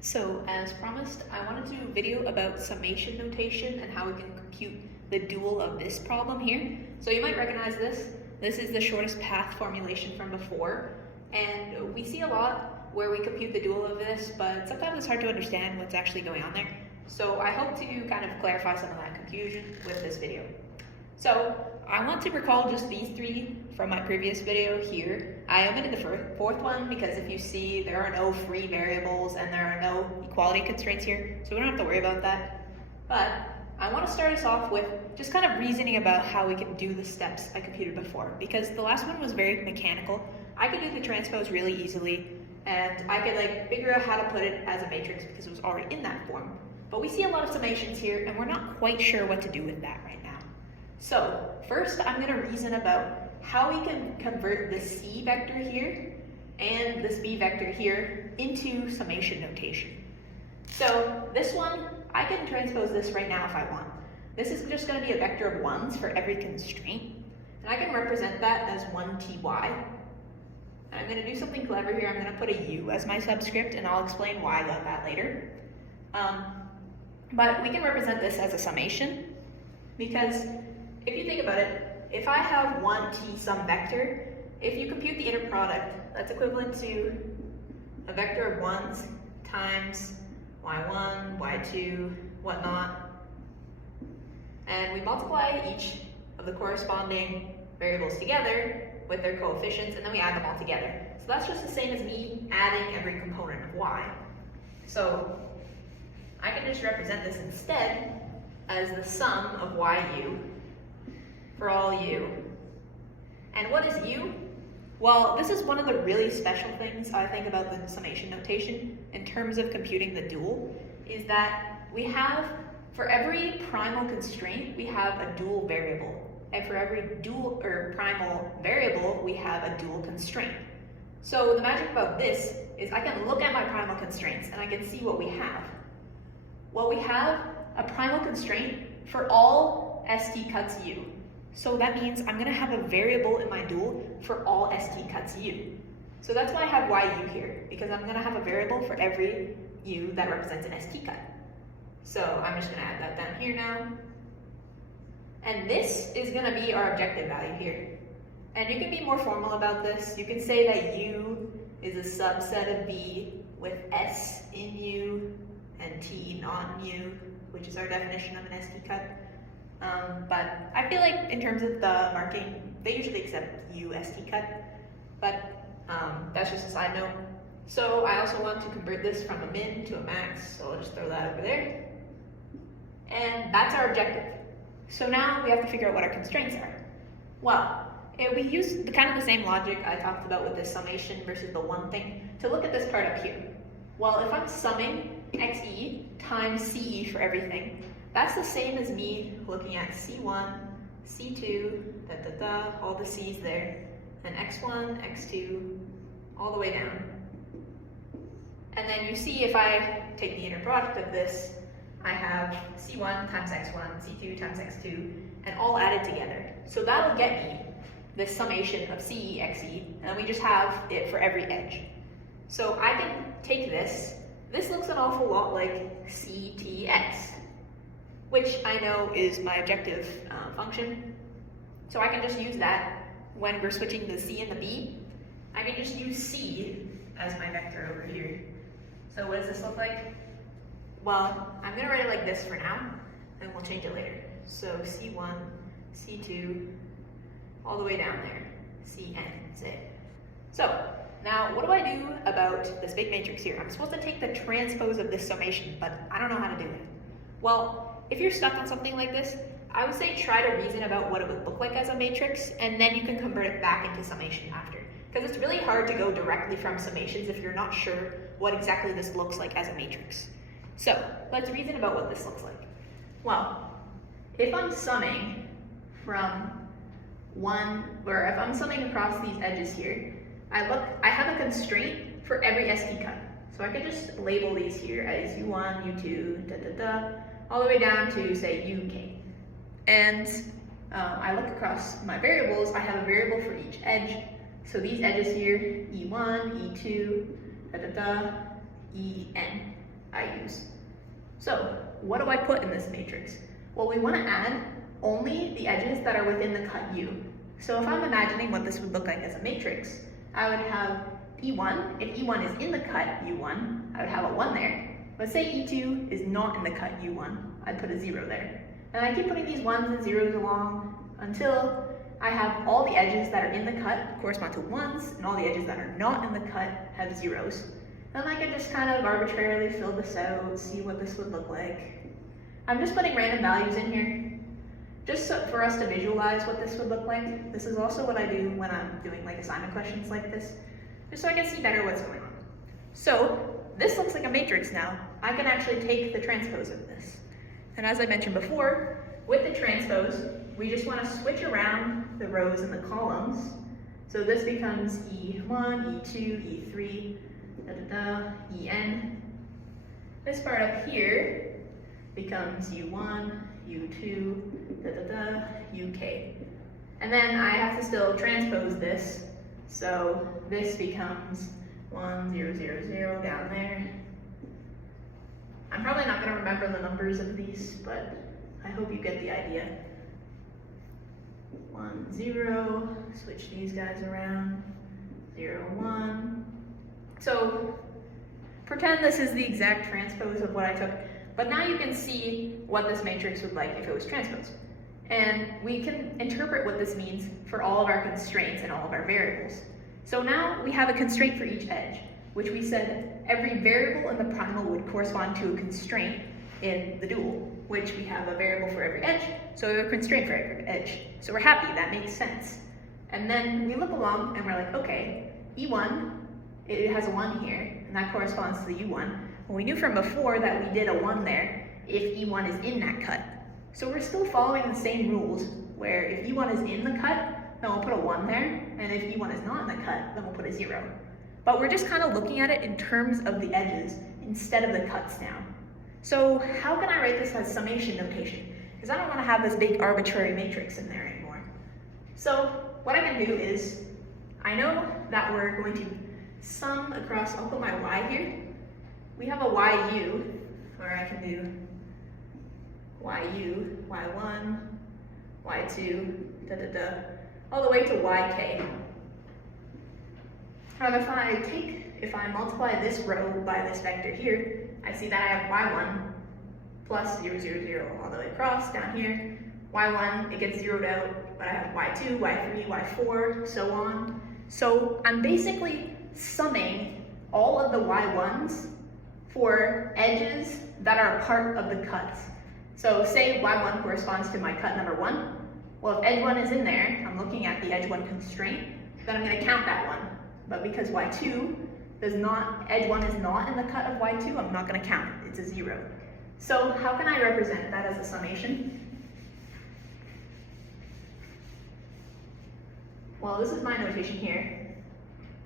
So as promised, I wanted to do a video about summation notation and how we can compute the dual of this problem here. So you might recognize this. This is the shortest path formulation from before. And we see a lot where we compute the dual of this, but sometimes it's hard to understand what's actually going on there. So I hope to kind of clarify some of that confusion with this video. So I want to recall just these three from my previous video here. I omitted the fourth one because if you see, there are no free variables and there are no equality constraints here, so we don't have to worry about that. But I want to start us off with just kind of reasoning about how we can do the steps I computed before, because the last one was very mechanical. I could do the transpose really easily, and I could figure out how to put it as a matrix because it was already in that form. But we see a lot of summations here, and we're not quite sure what to do with that right now. So first, I'm going to reason about how we can convert this C vector here and this B vector here into summation notation. So this one, I can transpose this right now if I want. This is just going to be a vector of 1s for every constraint, and I can represent that as 1ty. I'm going to do something clever here. I'm going to put a u as my subscript, and I'll explain why I got that later. But we can represent this as a summation, because if you think about it, if I have one t sum vector, if you compute the inner product, that's equivalent to a vector of 1s times y1, y2, whatnot. And we multiply each of the corresponding variables together with their coefficients, and then we add them all together. So that's just the same as me adding every component of y. So I can just represent this instead as the sum of yu for all u. And what is u? Well, this is one of the really special things I think about the summation notation in terms of computing the dual, is that we have, for every primal constraint, we have a dual variable. And for every dual or primal variable, we have a dual constraint. So the magic about this is I can look at my primal constraints and I can see what we have. Well, we have a primal constraint for all st cuts u. So that means I'm going to have a variable in my dual for all st cuts u. So that's why I have yu here, because I'm going to have a variable for every u that represents an st cut. So I'm just going to add that down here now. And this is going to be our objective value here. And you can be more formal about this. You can say that u is a subset of v with s in u and t not in u, which is our definition of an st cut. But I feel like in terms of the marking, they usually accept u st cut, but that's just a side note. So I also want to convert this from a min to a max, so I'll just throw that over there. And that's our objective. So now we have to figure out what our constraints are. Well, we use kind of the same logic I talked about with this summation versus the one thing to look at this part up here. Well, if I'm summing xe times ce for everything, that's the same as me looking at c1, c2, all the c's there, and x1, x2, all the way down. And then you see if I take the inner product of this, I have c1 times x1, c2 times x2, and all added together. So that'll get me this summation of ce, xe, and we just have it for every edge. So I can take this. This looks an awful lot like ctx, which I know is my objective function. So I can just use that when we're switching the c and the b. I can just use c as my vector over here. So what does this look like? Well, I'm going to write it like this for now, and we'll change it later. So c1, c2, all the way down there, cn, say. So now what do I do about this big matrix here? I'm supposed to take the transpose of this summation, but I don't know how to do it. Well, if you're stuck on something like this, I would say try to reason about what it would look like as a matrix, and then you can convert it back into summation after. Because it's really hard to go directly from summations if you're not sure what exactly this looks like as a matrix. So let's reason about what this looks like. Well, if I'm summing from if I'm summing across these edges here, I have a constraint for every st cut. So I can just label these here as u1, u2, all the way down to, say, uk. And I look across my variables, I have a variable for each edge. So these edges here, e1, e2, en. I use. So what do I put in this matrix? Well, we want to add only the edges that are within the cut U. So if I'm imagining what this would look like as a matrix, I would have E1. If E1 is in the cut U1, I would have a 1 there. But say E2 is not in the cut U1, I'd put a 0 there. And I keep putting these 1s and 0s along until I have all the edges that are in the cut correspond to 1s, and all the edges that are not in the cut have 0s. Then I can just kind of arbitrarily fill this out, see what this would look like. I'm just putting random values in here, just so for us to visualize what this would look like. This is also what I do when I'm doing like assignment questions like this, just so I can see better what's going on. So this looks like a matrix now. I can actually take the transpose of this. And as I mentioned before, with the transpose, we just want to switch around the rows and the columns. So this becomes E1, E2, E3, En. This part up here becomes U1, U2, UK. And then I have to still transpose this. So this becomes 1, 0, 0, 0 down there. I'm probably not going to remember the numbers of these, but I hope you get the idea. 1, 0, switch these guys around, 0, 1. So pretend this is the exact transpose of what I took, but now you can see what this matrix would like if it was transposed. And we can interpret what this means for all of our constraints and all of our variables. So now we have a constraint for each edge, which we said every variable in the primal would correspond to a constraint in the dual, which we have a variable for every edge, so we have a constraint for every edge. So we're happy, that makes sense. And then we look along and we're like, okay, E1, it has a 1 here, and that corresponds to the U1. Well, we knew from before that we did a 1 there if E1 is in that cut. So we're still following the same rules, where if E1 is in the cut, then we'll put a 1 there, and if E1 is not in the cut, then we'll put a 0. But we're just kind of looking at it in terms of the edges instead of the cuts now. So how can I write this as summation notation? Because I don't want to have this big arbitrary matrix in there anymore. So what I can do is, I know that we're going to sum across, I'll put my y here. We have a yu, or I can do yu, y1, y2, all the way to yk. And if I multiply this row by this vector here, I see that I have y1 plus 0, 0, 0 all the way across down here. y1, it gets zeroed out, but I have y2, y3, y4, so on. So I'm basically summing all of the y1s for edges that are part of the cuts. So say y1 corresponds to my cut number 1. Well, if edge 1 is in there, I'm looking at the edge 1 constraint, then I'm going to count that 1. But because y2 does not, edge 1 is not in the cut of y2, I'm not going to count it. It's a 0. So how can I represent that as a summation? Well, this is my notation here.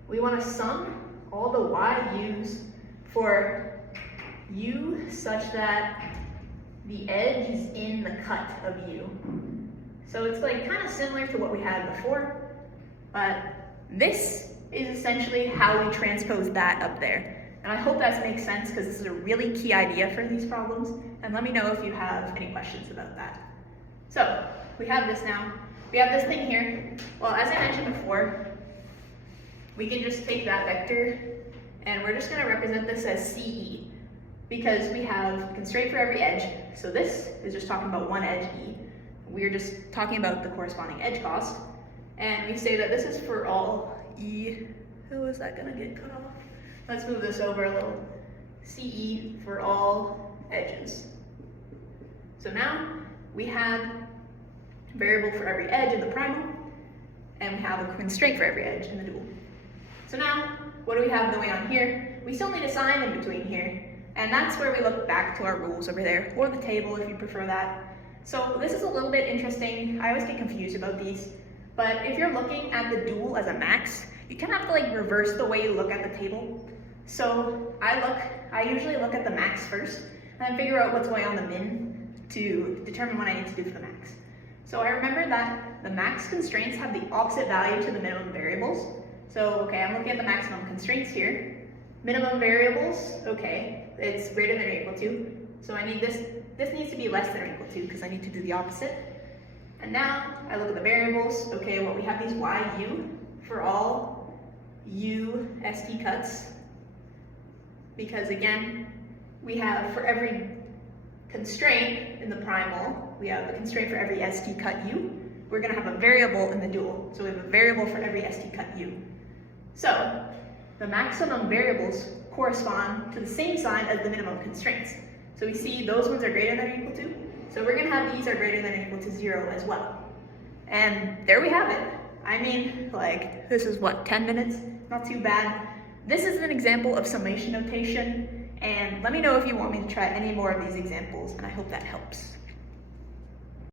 We want to sum all the y's for u such that the edge is in the cut of u. So it's like kind of similar to what we had before, but this is essentially how we transpose that up there. And I hope that makes sense because this is a really key idea for these problems, and let me know if you have any questions about that. So we have this now. We have this thing here. Well, as I mentioned before, we can just take that vector and we're just going to represent this as CE because we have constraint for every edge. So this is just talking about one edge E. We're just talking about the corresponding edge cost. And we say that this is for all E. How is that going to get cut off? Let's move this over a little. CE for all edges. So now we have a variable for every edge in the primal, and we have a constraint for every edge in the dual. So now, what do we have going on here? We still need a sign in between here, and that's where we look back to our rules over there, or the table if you prefer that. So this is a little bit interesting. I always get confused about these, but if you're looking at the dual as a max, you kind of have to like reverse the way you look at the table. So I usually look at the max first, and then figure out what's going on the min to determine what I need to do for the max. So I remember that the max constraints have the opposite value to the minimum variables. So, okay, I'm looking at the maximum constraints here. Minimum variables, okay, it's greater than or equal to. So I need this needs to be less than or equal to because I need to do the opposite. And now I look at the variables, okay, well we have these yu for all st cuts. Because again, we have for every constraint in the primal, we have a constraint for every st cut u. We're gonna have a variable in the dual. So we have a variable for every st cut u. So the maximum variables correspond to the same sign as the minimum constraints. So we see those ones are greater than or equal to. So we're gonna have these are greater than or equal to 0 as well. And there we have it. I mean, like, this is what, 10 minutes? Not too bad. This is an example of summation notation, and let me know if you want me to try any more of these examples, and I hope that helps.